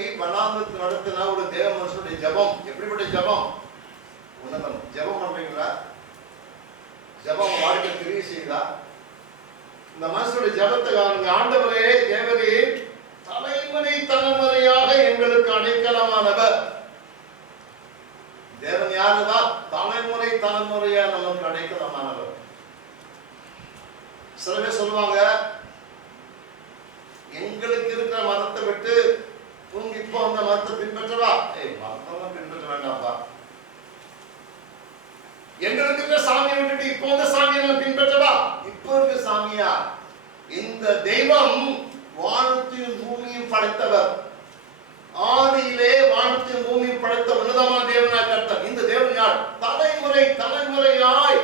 ஜனங்களை வனாந்தரத்தில் நடத்தின ஒரு தேவ மனுஷனுடைய ஜபம். எப்படிப்பட்ட ஜபம்? உன்னதம். ஜபம் பண்றீங்களா? ஜபம் வாழ்க்கை தெரிய செய்தா இந்த மனுஷனுடைய ஜபத்தை காணுங்க. ஆண்டவரே தேவரே தலைமுறை தலைமுறையாக எங்களுக்கு அடைக்கலமானவர். தேவன் யாருதான் தலைமுறை தலைமுறையா நமக்கு அடைக்கலமானவர். சில பேர் சொல்லுவாங்க எங்களுக்கு இருக்கிற மதத்தை விட்டு உங்க இப்போ அந்த மரத்தை பின்பற்றவா? ஏய் மரத்தெல்லாம் பின்பற்ற வேண்டாம்ப்பா. எங்க இருக்கிற சாமியை விட்டுட்டு இப்போ அந்த சாமியை நம்ம பின்பற்றவா? இப்போ இருக்க சாமியா? இந்த தெய்வம் வானத்தையும் பூமியும் படைத்தவர். ஆதியிலே வானத்தையும் பூமியும் படைத்த உன்னதமான தேவனாய் கர்த்தர். இந்த தேவன் யார்? தலைமுறை தலைமுறையாய்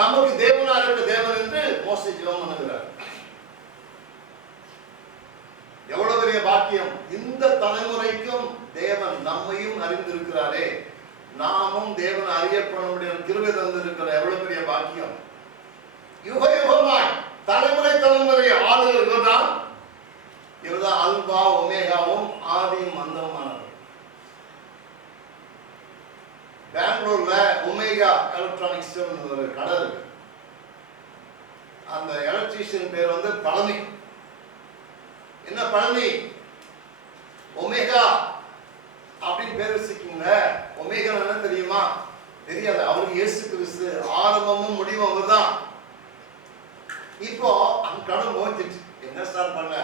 நமக்கு தேவனாக இருக்க தேவன் என்று மோசி ஜீவம் பண்ணுகிறார். எவ்வளவு பெரிய பாக்கியம்? இந்த தலைமுறைக்கும் தேவன் நம்மையும் அறிந்திருக்கிறாரே. நாமும் தேவன் அறியப்பட முடியும் கிருபை தந்திருக்கிற எவ்வளவு பெரிய பாக்கியம்? யுக யுகமாய் தலைமுறை தலைமுறை ஆளுநர் இவர்தான். இவர்தான் அல்பா ஒமேகாவும் ஆதியும் மந்தமானவர் பெங்களூர்ல ஒமேகா எலக்ட்ரானிக்ஸ் ஒரு கடை இருக்கு. அந்த எலக்ட்ரீஷியன் பேர் வந்து பழனி. என்ன பழனி ஒமேகா அப்படின்னு பேர் வச்சிருக்கீங்க ஒமேகா என்ன தெரியுமா? தெரியாது. அவருக்கு இயேசு கிறிஸ்து ஆரம்பமும் முடிவும் அவர்தான். இப்போ அந்த கடவுள் மோச்சிச்சு என்ன சார் பண்ண?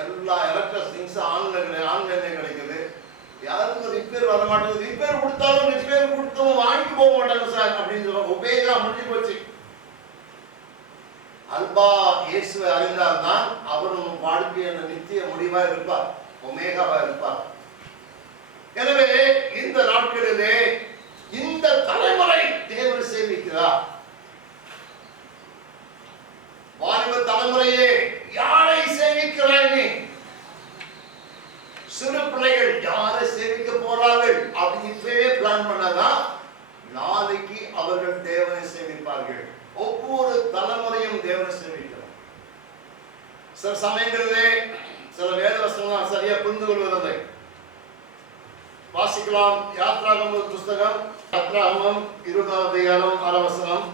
எல்லா எலக்ட்ரானிக்ஸ் ஆன்லைன் ஆன்லைன்ல கிடைக்குது. யாருக்கும் ரிப்பேர் வர மாட்டேங்குது ரிப்பேர் கொடுத்தாலும் ரிப்பேர் கொடுத்தவங்க வாங்கிட்டு போக மாட்டாங்க சார் அப்படின்னு சொல்லுவாங்க ஒபேகா முடிஞ்சு போச்சு. அல்பா இயேசுவை அறிந்தால்தான் அவர் உன் வாழ்க்கை என்ற நித்திய முடிவா இருப்பார். ஒமேகாவா இருப்பார். எனவே இந்த நாட்களிலே இந்த தலைமுறை தேர்வு சேமிக்கிறார் வாலிப தலைமுறையே யாரை சேவிக்கிறாய் நீ சிறு பிள்ளைகள் யாரை சேவிக்க போறார்கள் அப்படி இப்பவே பிளான் பண்ணாதான் நாளைக்கு அவர்கள் தேவனை சேவிப்பார்கள் ஒவ்வொரு தலைமுறையும் தேவனை சேவிக்கிறோம் சில சமயங்களிலே சில வேத வசனம் சரியா புரிந்து கொள்வதில்லை வாசிக்கலாம். யாத்ராகம் புஸ்தகம் யாத்ராகமம் இருபதாவது அதிகாரம் அரவசனம்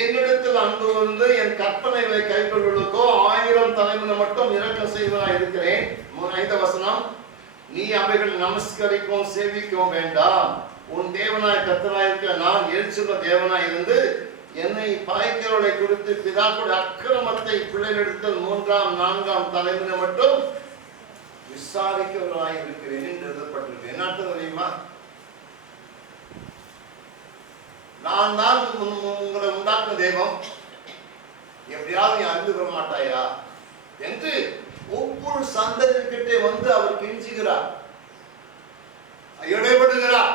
என்னிடத்தில் அன்பு வந்து என் கற்பனைகளை கைப்பற்றுவதற்கோ ஆயிரம் தலைமுறை மட்டும் இரக்கம் செய்வதாக இருக்கிறேன். ஐந்த வசனம். நீ அவைகள் நமஸ்கரிக்கவும் சேவிக்கவும் வேண்டாம். உன் தேவனாய் கத்தனாயிருக்க நான் எரிச்சுள்ள தேவனாய் இருந்து என்னை பாய்க்கிறவளை குறித்து பிதாக்குடைய அக்கிரமத்தை பிள்ளைகளிடத்தில் மூன்றாம் நான்காம் தலைமுறை மட்டும் விசாரிக்கிறவர்களாய் இருக்கிறேன் என்று எழுதப்பட்டிருக்கு என்ன தெரியுமா? நான் தான் உங்களை உண்டாக்கும் தெய்வம். எப்படியாவது நீ அறிந்து கொள்ள மாட்டாயா? என்று ஒவ்வொரு சந்ததிக்கிட்டே வந்து அவர் கெஞ்சுகிறார் இடைபடுகிறார்.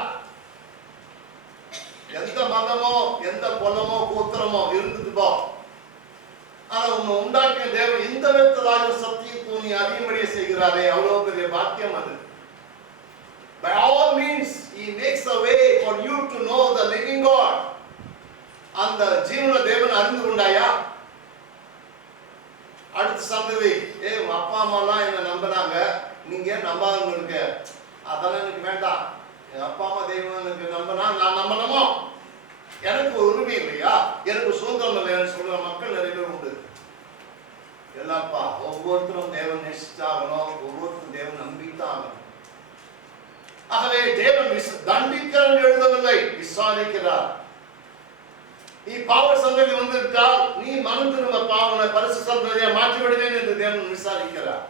எந்த மதமோ எந்த குலமோ கூத்திரமோ இருந்தது ஆனா உன்னை உண்டாக்கிய தேவன் இந்த விதத்திலாக சத்தியத்தை நீ அறியும்படியே செய்கிறாரே. அவ்வளவு பெரிய பாக்கியம் அது. By all means, He makes a way for you to know the living God. அந்த ஜீவன தேவன் அறிந்து கொண்டாயா? அடுத்த சந்ததி ஏ உங்க அப்பா அம்மாலாம் என்ன நம்பினாங்க. நீங்க நம்பாதவங்க இருக்க? அதெல்லாம் எனக்கு வேண்டாம். அப்பா அம்மா தெய்வம் நம்பனா நம்பினா நான் நம்பணுமோ? எனக்கு ஒரு உரிமை இல்லையா? எனக்கு சுதந்திரம் இல்லையான்னு சொல்ற மக்கள் நிறைய பேர் உண்டு. எல்லாப்பா ஒவ்வொருத்தரும் தேவன் நேசித்தாகணும் ஒவ்வொருத்தரும் தேவன் நம்பித்தான் ஆகணும் ஆகவே தேவன் விச- தண்டிக்கிறார் எழுதவில்லை விசாரிக்கிறார். நீ பாவ சந்ததி வந்திருந்தால் நீ மனம் திரும்ப பாவனை பரிசு சந்ததியை மாற்றி விடுவேன் என்று தேவன் விசாரிக்கிறார்.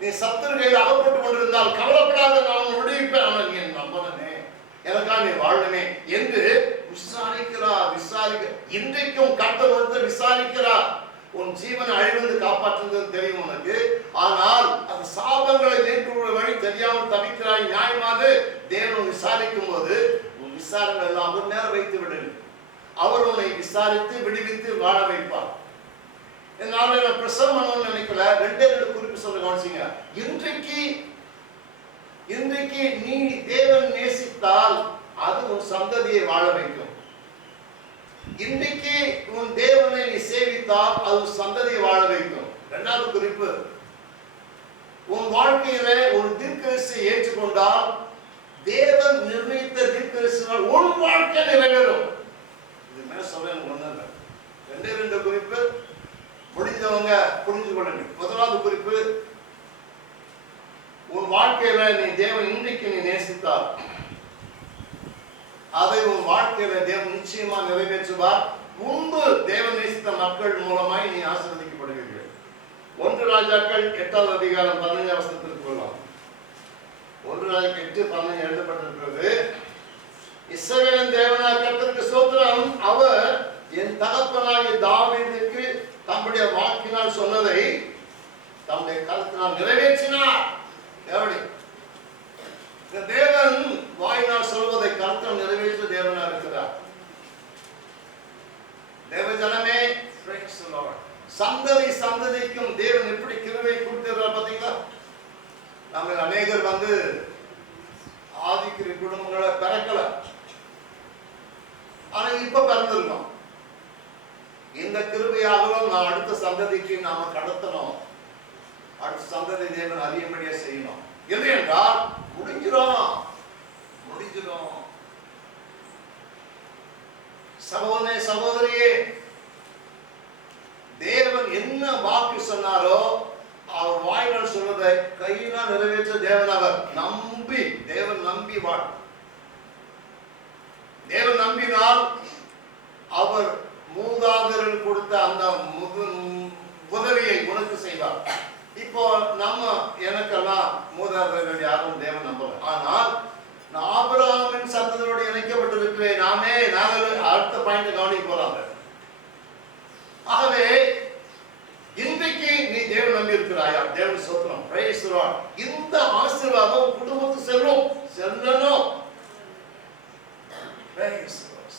நீ சத்துருகையில் அகப்பட்டு கொண்டிருந்தால் கவலைப்படாத நான் விடுவிப்பேன். ஆனால் நீ என் நம்பனே எனக்காக நீ வாழணுமே என்று விசாரிக்கிறா விசாரிக்க இன்றைக்கும் கர்த்தர் ஒருத்தர் விசாரிக்கிறார். உன் ஜீவனை அழிந்து காப்பாற்றுவது தெரியும் உனக்கு. ஆனால் அந்த சாபங்களை நேற்று வழி தெரியாமல் தவிக்கிறாய். நியாயமாக தேவன் விசாரிக்கும் போது உன் விசாரணை எல்லாம் ஒரு நேரம் வைத்து விடு அவர் உன்னை விசாரித்து விடுவித்து வாழ வைப்பார். நான் பிரசவம் பண்ணணும்னு நினைக்கல ரெண்டே ரெண்டு குறிப்பு சொல்ல கவனிச்சிங்க. இன்றைக்கு இன்றைக்கு நீ தேவன் நேசித்தால் அது உன் சந்ததியை வாழ வைக்கும். இன்றைக்கு உன் தேவனை நீ சேவித்தால் அது சந்ததியை வாழ வைக்கும். இரண்டாவது குறிப்பு. உன் வாழ்க்கையில ஒரு தீர்க்கரசியை ஏற்றுக்கொண்டால் தேவன் நிர்ணயித்த தீர்க்கரசினால் உன் வாழ்க்கை நிறைவேறும். இது மேல சொல்ல எனக்கு ஒண்ணும் இல்லை. ரெண்டே ரெண்டு குறிப்பு. முடிஞ்சவங்க புரிஞ்சு கொள்ளுங்க முதலாவது குறிப்பு உன் வாழ்க்கையில நீ தேவன் இன்றைக்கு நீ நேசித்தால் அதை உன் வாழ்க்கையில தேவன் நிச்சயமா நிறைவேற்றுவார். முன்பு தேவன் நேசித்த மக்கள் மூலமாய் நீ ஆசிர்வதிக்கப்படுவீர்கள். ஒன்று ராஜாக்கள் எட்டாவது அதிகாரம் பதினஞ்சாம் வசனத்திற்கு கொள்ளலாம் ஒன்று ராஜாக்கள் எட்டு பதினஞ்சு எழுதப்பட்டிருக்கிறது. இஸ்ரவேலின் தேவனாக கர்த்தருக்கு சோத்திரம் அவர் என் தகப்பனாகிய தாவீதுக்கு தம்முடைய வாக்கினால் சொன்னதை தம்முடைய கருத்தினால் நிறைவேற்றினார் எப்படி இந்த தேவன் வாயினால் சொல்வதை கருத்தம் நிறைவேற்ற தேவனா இருக்கிறார் தேவ ஜனமே praise the Lord. சந்ததி சந்ததிக்கும் தேவன் எப்படி கிருவை கொடுத்திருக்கிறார் பாத்தீங்களா நம்ம அநேகர் வந்து ஆதிக்கிற குடும்பங்களை பிறக்கல ஆனா இப்ப பிறந்திருக்கோம் இந்த கிருபையாகவும் நான் அடுத்த சந்ததிக்கு நாம கடத்தணும் அடுத்த சந்ததி தேவன் அறியும்படியா செய்யணும் இல்லை என்றால் முடிஞ்சிடும் முடிஞ்சிடும் சகோதரே சகோதரியே தேவன் என்ன வாக்கு சொன்னாரோ அவர் வாயினால் சொல்வதை கையினால் நிறைவேற்ற தேவன் அவர். நம்பி தேவன் நம்பி வாழ் தேவன் நம்பினால் அவர் மூதாதர்கள் கொடுத்த அந்த உதவியை உனக்கு செய்வார். இப்போ நம்ம எனக்கெல்லாம் மூதாதர்கள் யாரும் தேவன் நம்பல. ஆனால் நான் சந்ததியோடு இணைக்கப்பட்டிருக்கிறேன். நாமே நாங்கள் அடுத்த பாயிண்ட் கவனிக்க போறாங்க ஆகவே இன்றைக்கு நீ தேவன் நம்பி இருக்கிறாயா தேவன் சோத்திரம் பிரைஸ் இந்த ஆசீர்வாதம் உன் குடும்பத்துக்கு செல்லும். செல்லணும்.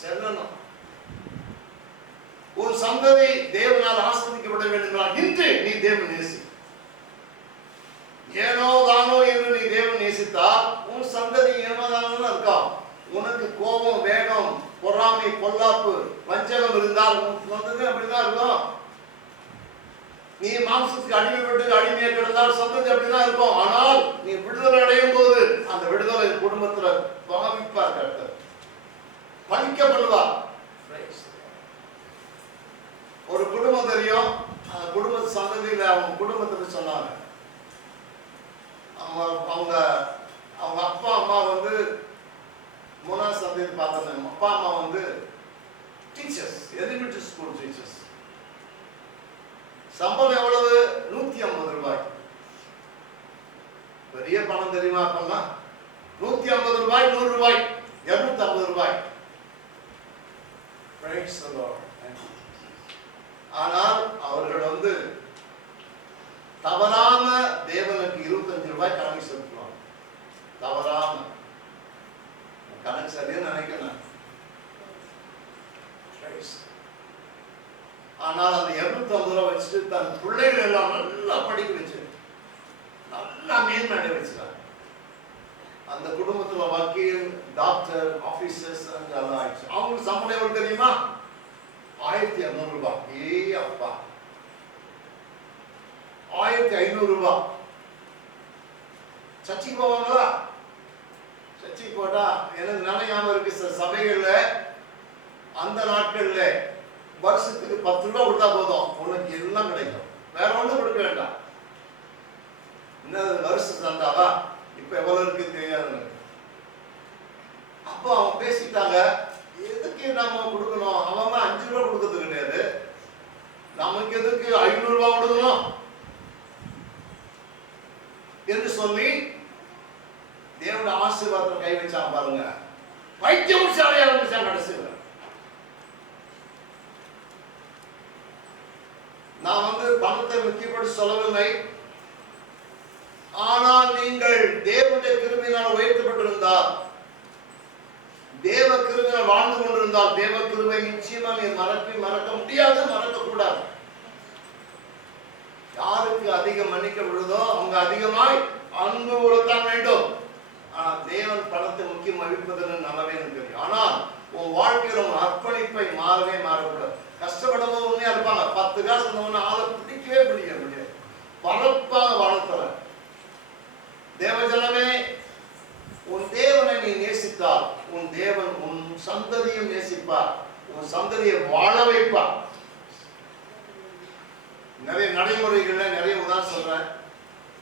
செல்லணும். உன் சந்ததி தேவனால் ஆஸ்வதிக்கப்பட வேண்டும் என்றால் இன்று நீ தேவன் நேசி. ஏனோ தானோ என்று நீ தேவன் நேசித்தா உன் சந்ததி ஏனோ தானோ உனக்கு கோபம் வேகம் பொறாமை பொல்லாப்பு வஞ்சகம் இருந்தால் உன் சந்ததி அப்படிதான் இருக்கும். நீ மாம்சத்துக்கு அடிமைப்பட்டு அடிமையை கிடந்தால் சந்ததி அப்படிதான் இருக்கும். ஆனால் நீ விடுதலை அடையும் போது அந்த விடுதலை குடும்பத்துல பாவிப்பார் கர்த்தர் பழிக்கப்படுவார் ஒரு குடும்பம் தெரியும். அந்த குடும்ப சந்ததியில அவங்க குடும்பத்துக்கு சொன்னாங்க. அவங்க அவங்க அவங்க அப்பா அம்மா வந்து மூணாவது சந்ததியில் பார்த்தேன் அப்பா அம்மா வந்து டீச்சர்ஸ் எலிமெண்ட்ரி ஸ்கூல் டீச்சர்ஸ் சம்பளம் எவ்வளவு? நூத்தி ஐம்பது ரூபாய். பெரிய பணம் தெரியுமா அப்பெல்லாம்? நூத்தி ஐம்பது ரூபாய் நூறு ரூபாய் இருநூத்தி ஐம்பது ரூபாய் ஆனால் அவர்கள் வந்து தவறாம தேவனுக்கு இருபத்தஞ்சு ரூபாய் கணக்கு செலுத்துவாங்க தவறாம. கணக்கு சரியா நினைக்கிறேன் ஆனால் அந்த இருநூத்தி ஐம்பது வச்சுட்டு தன் பிள்ளைகள் எல்லாம் நல்லா படிக்க வச்சு நல்லா மேன்மை அடைய வச்சுட்டாங்க. அந்த குடும்பத்துல வக்கீல் டாக்டர் ஆபீசர்ஸ் எல்லாம் ஆயிடுச்சு. அவங்களுக்கு சம்பளம் எவ்வளவு தெரியுமா? ஆயிரத்தி இரநூறு ரூபாய் ஏ அப்பா. ஆயிரத்தி ஐநூறு ரூபாய் சர்ச்சைக்கு போவாங்களா? சர்ச்சைக்கு போட்டா எனக்கு நல்ல ஞாபகம் இருக்கு சில சபைகள்ல அந்த நாட்கள்ல வருஷத்துக்கு பத்து ரூபா கொடுத்தா போதும். உனக்கு எல்லாம் கிடைக்கும். வேற ஒன்றும் கொடுக்க வேண்டாம். என்ன வருஷம் தந்தாவா? இப்ப எவ்வளவு இருக்கு தெரியாது. அப்போ அவங்க பேசிட்டாங்க. எதுக்கு நம்ம கொடுக்கணும்? அவன் அஞ்சு ரூபா கொடுக்கறது கிடையாது. நமக்கு எதுக்கு ஐநூறு ரூபா கொடுக்கணும்? என்று சொல்லி தேவனுடைய ஆசீர்வாதம் கை வச்சான் பாருங்க. வைத்தியம் சாலையை ஆரம்பிச்சாங்க கடைசியில். நான் வந்து பணத்தை முக்கியப்பட்டு சொல்லவில்லை. ஆனால் நீங்கள் தேவனுடைய கிருமையினால் உயர்த்தப்பட்டிருந்தால் தேவ கிருமையினால் வாழ்ந்து கொண்டிருந்தால் தேவ கிருமை நிச்சயமா நீ மறக்க மறக்க முடியாது மறக்க கூடாது யாருக்கு அதிகம் மன்னிக்கப்படுதோ அவங்க அதிகமாய் அன்பு கொடுத்தான் வேண்டும். ஆனா தேவன் பணத்தை முக்கியம் அளிப்பதுன்னு நல்லவே எனக்கு ஆனால் உன் வாழ்க்கையில் உன் அர்ப்பணிப்பை மாறவே மாறக்கூடாது. கஷ்டப்படவும் உண்மையா இருப்பாங்க. பத்து காசு இருந்தவன ஆளை பிடிக்கவே பிடிக்க முடியாது பரப்பாக வாழ்த்தல. தேவஜனமே உன் தேவனை நீ நேசித்தால் உன் தேவன் உன் சந்ததியும் நேசிப்பார். உன் சந்ததியை வாழ வைப்பார். நிறைய நடைமுறைகள்ல நிறைய உதாரணம் சொல்றேன்.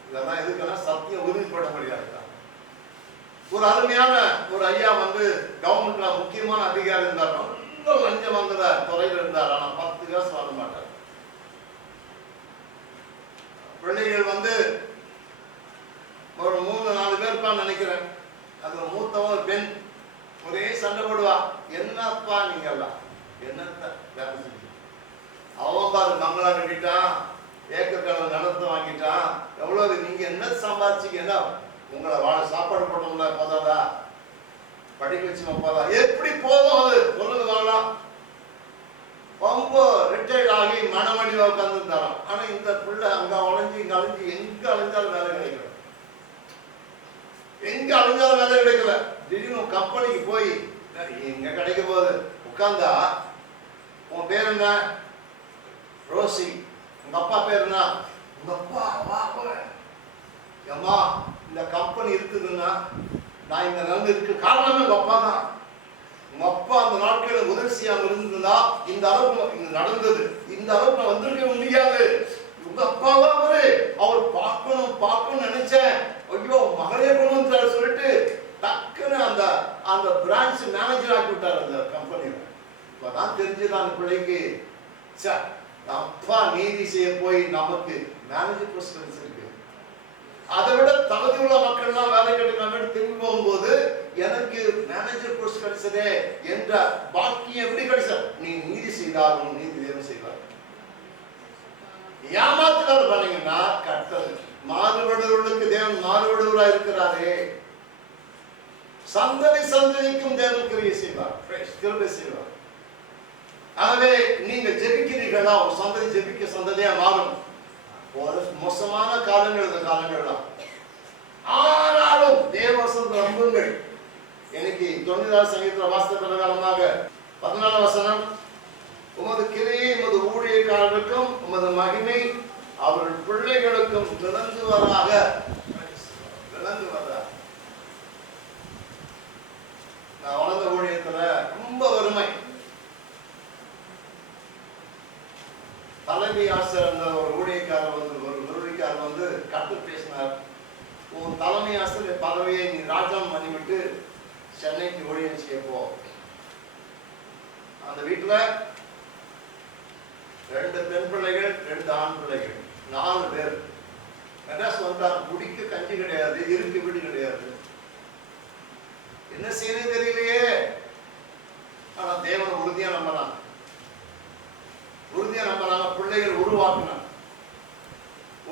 இதெல்லாம் எதுக்கெல்லாம் சத்தியம் உறுதிப்பட முடியாது ஒரு அருமையான ஒரு ஐயா வந்து கவர்மெண்ட்ல முக்கியமான அதிகாரி இருந்தாலும் ரொம்ப லஞ்சம் வாங்குற துறையில இருந்தார் ஆனா பத்து காசு வாங்க மாட்டார். பிள்ளைகள் வந்து ஒரு மூணு நாலு பேர் இருப்பான்னு நினைக்கிறேன். அதுல மூத்தவன் ஒரு பெண். ஒரே சண்டை போடுவா. என்னப்பா நீங்க எல்லாம் என்னத்த வேலை செஞ்சு அவன் பாரு மங்களா கட்டிட்டான். ஏக்கர் நடத்த வாங்கிட்டான். எவ்வளவு? நீங்க என்ன சம்பாதிச்சீங்க என்ன உங்களை வாழ சாப்பாடு போட்டோம்ல போதாதா? படிக்க வச்சு போதா எப்படி போதும் அது? சொல்லுங்க வாங்கலாம் ரொம்ப ரிட்டையர்ட் ஆகி மனமடிவா உட்காந்துருந்தாராம் ஆனா இந்த பிள்ளை அங்க அலைஞ்சு இங்க அலைஞ்சு எங்க அலைஞ்சாலும் வேலை கிடைக்கல. எங்க அலைஞ்சாலும் வேலை கிடைக்கல. திடீர்னு கம்பெனிக்கு போய் எங்க கிடைக்க போகுது? உட்கார்ந்தா உன் பேர் என்ன? ரோசி. உங்க அப்பா பேர் என்ன? உங்க அப்பா அம்மா ஏம்மா இந்த கம்பெனி இருக்குதுன்னா நான் இந்த நிலைமை இருக்கு காரணமே உங்க அப்பா தான். உங்க அப்பா அந்த நாட்களில் உதவி செய்யாம இருந்திருந்தா இந்த அளவுக்கு இது நடந்தது. இந்த அளவுக்கு நான் வந்திருக்க முடியாது உங்க அப்பாவா அவரு. அவர் பார்க்கணும் பார்க்கணும்னு நினைச்சேன். ஐயோ மகளே கொண்டு வந்தாரு சொல்லிட்டு டக்குன்னு அந்த அந்த பிரான்ச் மேனேஜர் ஆக்கி விட்டார் அந்த கம்பெனியில இப்பதான் தெரிஞ்சது அந்த பிள்ளைக்கு சார் அப்பா நீதி செய்ய போய் நமக்கு மேனேஜர் போஸ்ட் கிடைச்சிருக்கு. அதை விட தகுதி உள்ள மக்கள்லாம் வேலை கிடைக்காம திரும்பி போகும்போது எனக்கு மேனேஜர் போஸ்ட் கிடைச்சதே என்ற பாக்கியம் எப்படி கிடைச்சது? நீ நீதி செய்தால் உன் நீதி தேவை செய்வார். ஏமாத்துறது பண்ணீங்கன்னா கட்டல் மாறுபடுவர்களுக்கு தேவன் மாறுபடுவராக இருக்கிறாரே. சந்ததி சந்ததிக்கும் தேவன் கிரியை செய்வார். திரும்ப கிருபை செய்வார். ஆகவே நீங்க ஜெபிக்கிறீர்களா? ஒரு சந்ததி ஜெபிக்க சந்ததியா மாறும். ஒரு மோசமான காலங்கள் இந்த காலங்கள் தான் ஆனாலும் தேவசம் நம்புங்கள். இன்னைக்கு தொண்ணூறாவது சங்கீதத்தில் வாசித்த பிரகாரமாக பதினாலாம் வசனம் உமது கிரியை உமது ஊழியக்காரருக்கும் உமது மகிமை அவர்கள் பிள்ளைகளுக்கும் விளங்குவதாக விளங்குவதாக நான் வளர்ந்த ஊழியத்துல ரொம்ப வறுமை. தலைமை ஆசிரியர் ஒரு ஊழியக்காரர் வந்து ஒரு ஊழியக்காரர் வந்து கட்டு பேசினார். உன் தலைமை ஆசிரியர் பதவியை நீ ராஜினாமா பண்ணிவிட்டு சென்னைக்கு ஊழியம் செய்ய போ. அந்த வீட்டுல ரெண்டு பெண் பிள்ளைகள் ரெண்டு ஆண் பிள்ளைகள் நாலு பேர். மெட்ராஸ் வந்தார் குடிக்க கஞ்சி கிடையாது இருக்கு வீடு கிடையாது. என்ன செய்யணும் தெரியலையே ஆனா தேவன் உறுதியா நம்பலாம் உறுதியா நம்பலாங்க பிள்ளைகள் உருவாக்கினான்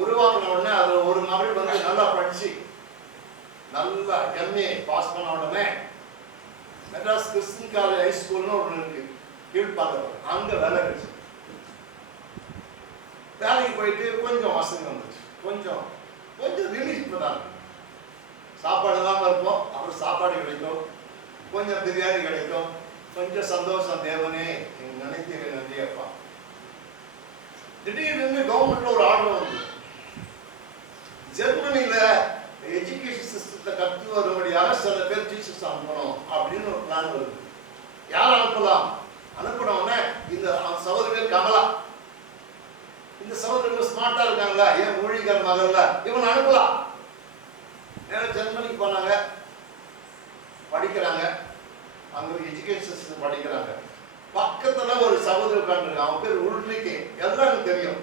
உருவாக்கின உடனே அது ஒரு மகள் வந்து நல்லா படிச்சு நல்லா எம்ஏ பாஸ் பண்ண உடனே மெட்ராஸ் கிறிஸ்டின் காலேஜ் ஹை ஸ்கூல்னு ஒன்று இருக்கு கீழ்பாக்கம் அங்க வேலை கிடைச்சு வேலைக்கு போயிட்டு கொஞ்சம் வசதி வந்துச்சு கொஞ்சம் கொஞ்சம் ரிலீஃப் பண்ணாங்க சாப்பாடு இல்லாமல் இருப்போம் அப்புறம் சாப்பாடு கிடைக்கும் கொஞ்சம் பிரியாணி கிடைக்கும் கொஞ்சம் சந்தோஷம் தேவனே நீங்க நினைக்கிற நன்றி அப்பா திடீர்னு கவர்மெண்ட்ல ஒரு ஆர்டர் வந்து ஜெர்மனியில எஜுகேஷன் சிஸ்டத்தை கற்று வரும்படியாக சில பேர் டீச்சர்ஸ் அனுப்பணும் அப்படின்னு ஒரு பிளான் வருது. யார் அனுப்பலாம்? அனுப்பினவுடனே இந்த சகோதரர் கமலா. இந்த சகோதரர்கள் ஸ்மார்ட்டா இருக்காங்களா ஏன் ஊழியக்கார மகள்ல இவன் அனுப்பலாம். நேரம் ஜெர்மனிக்கு போனாங்க. படிக்கிறாங்க. அங்கே எஜுகேஷன் சிஸ்டம் படிக்கிறாங்க. பக்கத்தில் ஒரு சகோதரி உட்காந்துருக்கான் அவன் பேர் உள்ரிக்கே எல்லாம் எனக்கு தெரியும்.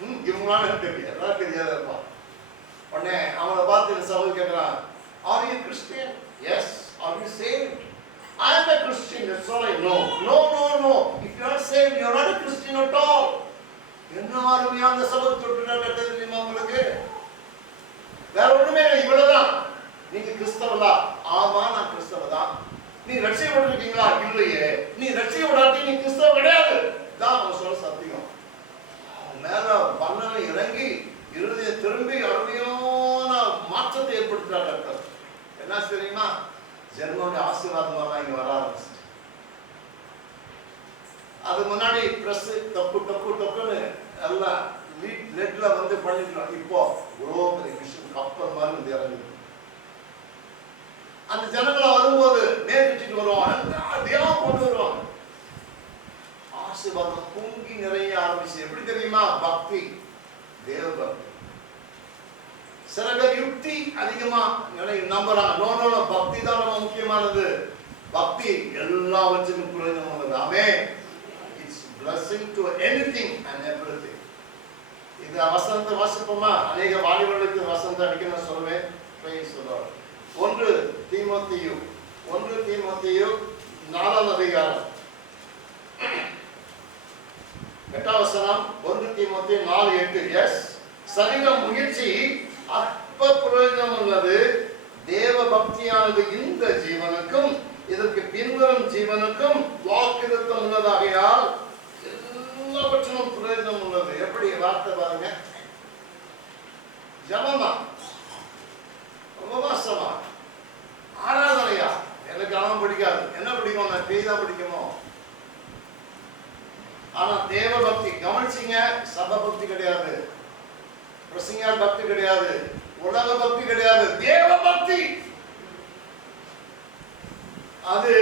ம் இவங்களால எனக்கு தெரியும். எல்லாம் தெரியாத இருப்பான். உடனே அவனை பார்த்து இந்த சகோதரர் கேட்கிறான் are you Christian yes are you saved I am a Christian that's all I know no no no if you are not you are not a Christian at all all. என்ன அருமையான சபை தொட்டு தெரியுமா உங்களுக்கு? வேற ஒண்ணுமே இல்லை இவ்வளவுதான். நீங்க கிறிஸ்தவலா ஆமா நான் கிறிஸ்தவதான். நீ ரட்சிக்கப்பட்டிருக்கீங்களா? இல்லையே. நீ ரட்சிக்கப்படாட்டி நீ கிறிஸ்தவ கிடையாது. தான் அவன் சொல்ல சத்தியம். மேல வல்லமை இறங்கி இருதய திரும்பி அருமையான மாற்றத்தை ஏற்படுத்துறாரு டாக்டர். என்ன தெரியுமா? ஆசீர்வாதம் ஆசீர்வாதமாக இங்க வர ஆரம்பிச்சு அது முன்னாடி ப்ரெஸ் தப்பு தப்பு தப்புன்னு எல்லாம் லீட் வந்து பண்ணிக்கலாம் இப்போ இவ்வளோ பெரிய மிஷின் கப்பல் மாதிரி வந்து இறங்குது. அந்த ஜனங்களை வரும்போது நேர்கிட்டு வருவாங்க. கொண்டு வருவாங்க. ஆசீர்வாதம் பொங்கி நிறைய ஆரம்பிச்சு. எப்படி தெரியுமா? பக்தி. தேவ. சில பேர் யுக்தி அதிகமா நினை நம்புறாங்க நோ நோ பக்தி தான் ரொம்ப முக்கியமானது. பக்தி எல்லாவற்றுக்கும் பிரயோஜனமானது ஆமே it's blessing to anything and everything இந்த வசனத்தை வாசிப்போமா? அநேக வாலிபர்களுக்கு வசனத்தை அடிக்கணும் சொல்லுவேன் Praise ஒன்று தீமத்தியு. ஒன்று தீமத்தியு நாலாம் அதிகாரம். எட்டாவசனம் ஒன்று தீமோத்தேயு நாலு எட்டு. எஸ் சரீர முயற்சி அற்ப பிரயோஜனம் உள்ளது. தேவ பக்தியானது இந்த ஜீவனுக்கும் இதற்கு பின்வரும் ஜீவனுக்கும் வாக்குறுத்தம் உள்ளதாகையால் எல்லாவற்றிலும் பிரயோஜனம் உள்ளது. எப்படி? வார்த்தை பாருங்க. ஜபமா? உபவாசமா? ஆராதனையா? எனக்கு அவன் பிடிக்காது. என்ன பிடிக்கும் நான் பேய் தான் பிடிக்குமோ? ஆனா தேவ பக்தி கவனிச்சிங்க சப பக்தி கிடையாது. பிரசிங்கார் பக்தி கிடையாது. உலக பக்தி கிடையாது. தேவ பக்தி அது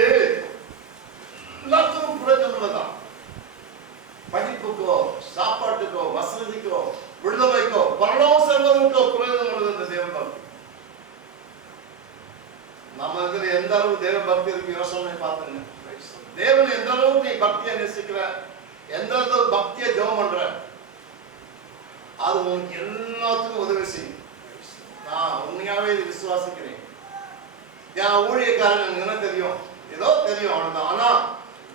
எல்லாத்துக்கும் பிரயோஜனம் படிப்புக்கோ சாப்பாட்டுக்கோ வசதிக்கோ விடுதலைக்கோ பரலோகம் செல்வதற்கோ பிரயோஜனம் உள்ளது இந்த தேவ பக்தி நம்ம இதுல எந்த அளவு தேவ பக்தி இருக்கு யோசனை பார்த்துங்க தேவன் எந்த அளவுக்கு நீ பக்தியை நேசிக்கிற? எந்த ஒரு பக்தியை ஜெபம் பண்ற? அது உனக்கு எல்லாத்துக்கும் உதவி செய்யும். நான் உண்மையாவே இது விசுவாசிக்கிறேன். என் ஊழியக்காரன் என்ன தெரியும்? ஏதோ தெரியும் அவ்வளவுதான். ஆனா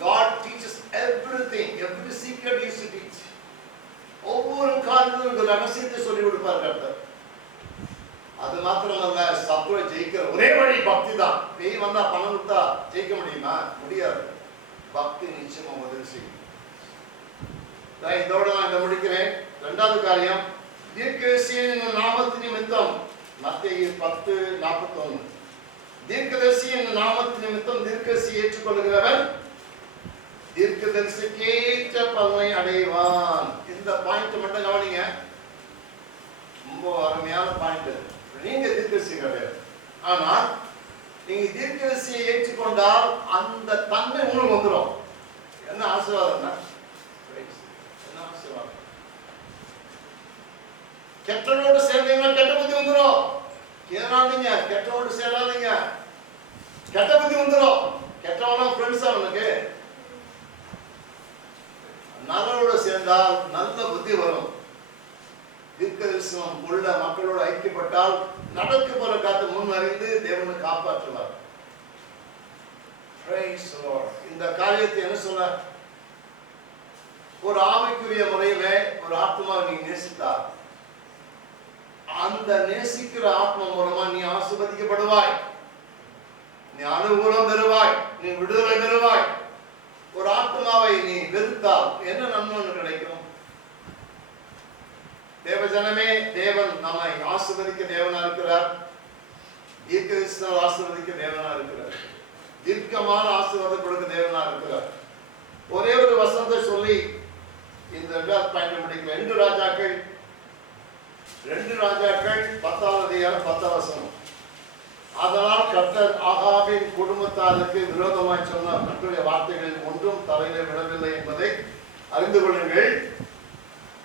God teaches everything every secret use teach ஒவ்வொரு காரணத்திலும் ஒரு ரகசியத்தை சொல்லி கொடுப்பார் கர்த்தர். அது மாத்திரமல்ல சத்துவை ஜெயிக்கிற ஒரே வழி பக்தி தான். பெய் வந்தா பணம் கொடுத்தா ஜெயிக்க முடியுமா? முடியாது. பக்தி நிச்சயமா உதவி செய்யும். நான் இதோட நான் இதை முடிக்கிறேன். ரெண்டாவது காரியம் தீர்க்கதரிசியின் நாமத்து நிமித்தம் மத்திய பத்து நாற்பத்தொன்னு. தீர்க்கதரிசியின் நாமத்து நிமித்தம் தீர்க்கதரிசி ஏற்றுக்கொள்கிறவன் தீர்க்கதரிசிக்கேற்ற பலனை அடைவான். இந்த பாயிண்ட் மட்டும் கவனிங்க. ரொம்ப அருமையான பாயிண்ட் நீங்க தீர்க்கதரிசி கிடையாது. ஆனா நீங்க தீர்க்கதரிசியை ஏற்றுக்கொண்டால் அந்த தன்மை உங்களுக்கு வந்துடும் என்ன ஆசீர்வாதம்னா என்ன ஆசீர்வாதம் கெட்டனோடு சேர்ந்தீங்கன்னா கெட்ட புத்தி வந்துடும் எதனாலீங்க கெட்டனோடு சேராதீங்க. கெட்ட புத்தி வந்துடும் கெட்டவனா ஃப்ரெண்ட்ஸ் அவனுக்கு நல்லவரோட சேர்ந்தால் நல்ல புத்தி வரும். தீர்க்கதரிசனம் உள்ள மக்களோடு ஐக்கியப்பட்டால் நடக்க போற காத்து முன் அறிந்து தேவனை காப்பாற்றுவார். இந்த காரியத்தை என்ன சொல்ல ஒரு ஆவிக்குரிய முறையில ஒரு ஆத்மாவை நீங்க நேசித்தார் அந்த நேசிக்கிற ஆத்மா மூலமா நீ ஆசிர்வதிக்கப்படுவாய். நீ அனுகூலம் பெறுவாய் நீ விடுதலை பெறுவாய். ஒரு ஆத்மாவை நீ வெறுத்தால் என்ன நன்மை கிடைக்கும்? தேவஜனமே தேவன் நம்மை ஆசிர்வதிக்க தேவனா இருக்கிறார். தீர்க்கதரிசனால் ஆசிர்வதிக்க தேவனா இருக்கிறார். தீர்க்கமான ஆசீர்வாதம் கொடுக்க தேவனா இருக்கிறார். ஒரே ஒரு வசனத்தை சொல்லி இந்த ரெண்டாவது பாயிண்ட் முடிக்கிறேன். ரெண்டு ராஜாக்கள் ரெண்டு ராஜாக்கள் பத்தாவது அதிகாரம் பத்தாம் வசனம். அதனால் கர்த்தர் ஆகாவின் குடும்பத்தாருக்கு விரோதமாய் சொன்ன கர்த்தருடைய வார்த்தைகளில் ஒன்றும் தலையில விடவில்லை என்பதை அறிந்து கொள்ளுங்கள்.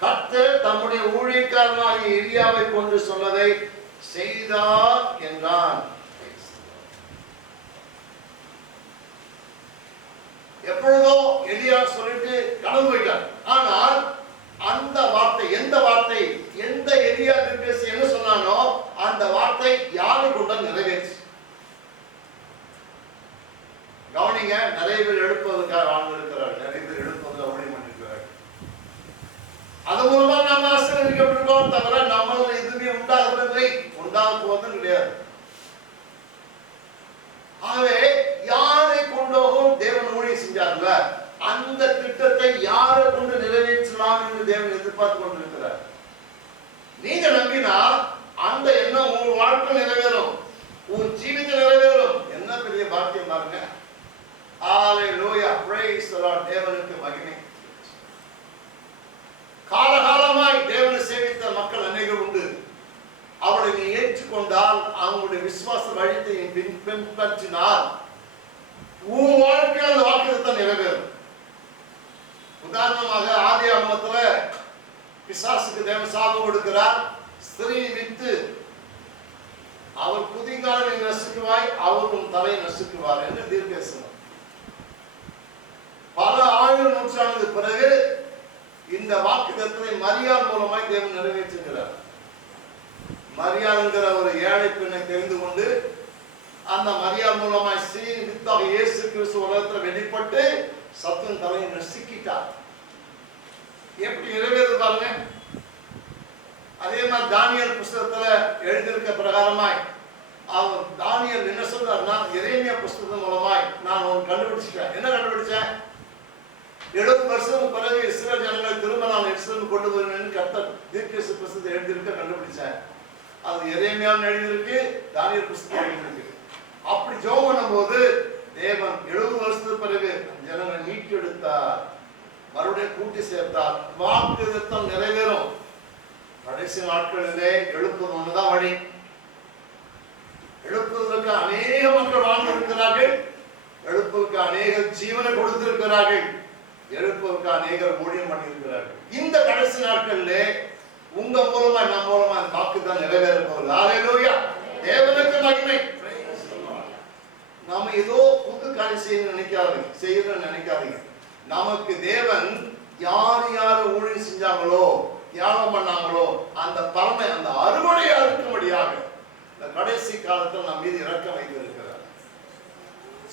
கர்த்தர் தம்முடைய ஊழியக்காரனாகிய எரியாவை கொண்டு சொன்னதை செய்தார் என்றான். எப்பொழுதோ எலியா சொல்லிட்டு கடந்து போயிட்டார். ஆனால் அந்த வார்த்தை எந்த வார்த்தை எந்த எலியா திருப்பேசி என்ன சொன்னானோ அந்த வார்த்தை யாரு கொண்ட நிறைவேற்று கவனிங்க நிறைய பேர் எடுப்பதற்காக வாழ்ந்திருக்கிறார் நிறைய பேர் எழுப்பதில் ஊழியம் பண்ணிருக்கிறார் அது மூலமா நாம் ஆசீர்வதிக்கப்பட்டிருக்கோம் தவிர நம்மள எதுவுமே உண்டாகவில்லை உண்டாக போவதும் கிடையாது. ஆகவே யாரை கொண்டோகும் தேவன் ஊழியம் செஞ்சார்ல அந்த திட்டத்தை யாரை கொண்டு தான் என்று தேவன் எதிர்பார்த்து கொண்டிருக்கிறார். நீங்க நம்பினா அந்த எண்ணம் உங்க வாழ்க்கை நிறைவேறும். உன் ஜீவிதம் நிறைவேறும். என்ன பெரிய பாக்கியம் பாருங்க. ஆலை லோயா the தேவனுக்கு மகிமை. காலகாலமாய் தேவனை சேவித்த மக்கள் அநேகர் உண்டு. அவளை நீ ஏற்றுக்கொண்டால் அவங்களுடைய விசுவாச வழித்தை பின்பற்றினால் உன் வாழ்க்கையில் அந்த வாக்குத்தத்தம் நிறைவேறும். உதாரணமாக ஆதி ஆகமத்துல பிசாசுக்கு தேவன் சாபம் கொடுக்கிறார். ஸ்திரீ வித்து அவர் குதிகாலை நசுக்குவாய் அவர் உன் தலையை நசுக்குவார் என்று தீர்க்கதரிசனம். பல ஆயிரம் நூற்றாண்டுக்கு பிறகு இந்த வாக்குத்தத்தை மரியாள் மூலமாய் தேவன் நிறைவேற்றுகிறார். மரியாளுங்கிற ஒரு ஏழை பெண்ணை தெரிந்து கொண்டு அந்த மரியாள் மூலமாய் ஸ்ரீ வித்தாக இயேசு கிறிஸ்து உலகத்தில் வெளிப்பட்டு சத்துன் தலையை நசுக்கிட்டார் எப்படி நிறைவேறது பாருங்க. அதே மாதிரி தானியல் புஸ்தகத்துல எழுதியிருக்க பிரகாரமாய் அவர் தானியல் என்ன சொல்றாருன்னா இறைமையா புஸ்தகம் மூலமாய் நான் ஒன்று கண்டுபிடிச்சிட்டேன். என்ன கண்டுபிடிச்சேன்? எழுபது வருஷம் பிறகு இஸ்ரேல் ஜனங்களை திரும்ப நான் எருசலேம் கொண்டு வருவேன் கர்த்தர் தீர்க்கசு புஸ்தத்தை எழுதியிருக்க கண்டுபிடிச்சேன். அது இறைமையான எழுதியிருக்கு தானியல் புஸ்தகம் எழுதியிருக்கு. அப்படி ஜெபம் பண்ணும்போது தேவன் எழுபது வருஷத்துக்கு பிறகு ஜனங்களை மீட்டெடுத்தார் மறுபடியும் கூட்டி சேர்த்தார். வாக்கு யுத்தம் நிறைவேறும். கடைசி நாட்களிலே எழுப்பது ஒண்ணுதான் வழி. எழுப்புவதற்கு அநேக மக்கள் வாழ்ந்திருக்கிறார்கள். எழுப்புவதற்கு அநேக ஜீவனை கொடுத்திருக்கிறார்கள். எழுப்புவதற்கு அநேகர் ஊழியம் பண்ணியிருக்கிறார்கள். இந்த கடைசி நாட்கள்ல உங்க மூலமா நம்ம மூலமா அந்த வாக்கு தான் நிறைவேற போகுது. ஹalleluya தேவனுக்கு மகிமை. நாம ஏதோ புது காரியம் செய்ய நினைக்காதீங்க. செய்யணும்னு நினைக்காதீங்க. நமக்கு தேவன் யார் யார் ஊழியம் செஞ்சாங்களோ தியாகம் பண்ணாங்களோ அந்த பலனை அந்த அறுவடையை அறுக்கும்படியாக இந்த கடைசி காலத்தில் நம் மீது இறக்கம் வைத்திருக்கிறார்.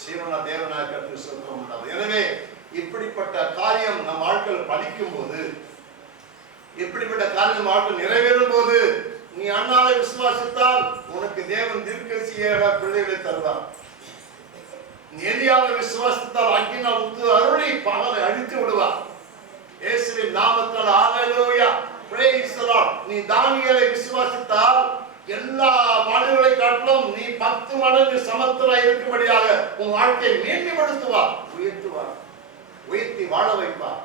சீவன தேவனாக கற்று சொல்ல முடியாது எனவே இப்படிப்பட்ட காரியம் நம் ஆட்கள் படிக்கும் போது இப்படிப்பட்ட காரியம் ஆட்கள் நிறைவேறும் போது நீ அண்ணாவை விசுவாசித்தால் உனக்கு தேவன் தீர்க்கசியாக பிள்ளைகளை தருவார். நேரியாவை எலியாவை விசுவாசித்தால் உத்து அருளி பகலை அழித்து விடுவார். இயேசுவின் நாமத்தால் ஹalleluya praise the நீ தானியேலை விசுவாசித்தால் எல்லா மனிதர்களை காட்டிலும் நீ பத்து மடங்கு சமத்துவம் இருக்கும்படியாக உன் வாழ்க்கையை மேன்மைப்படுத்துவார் உயர்த்துவார் உயர்த்தி வாழ வைப்பார்.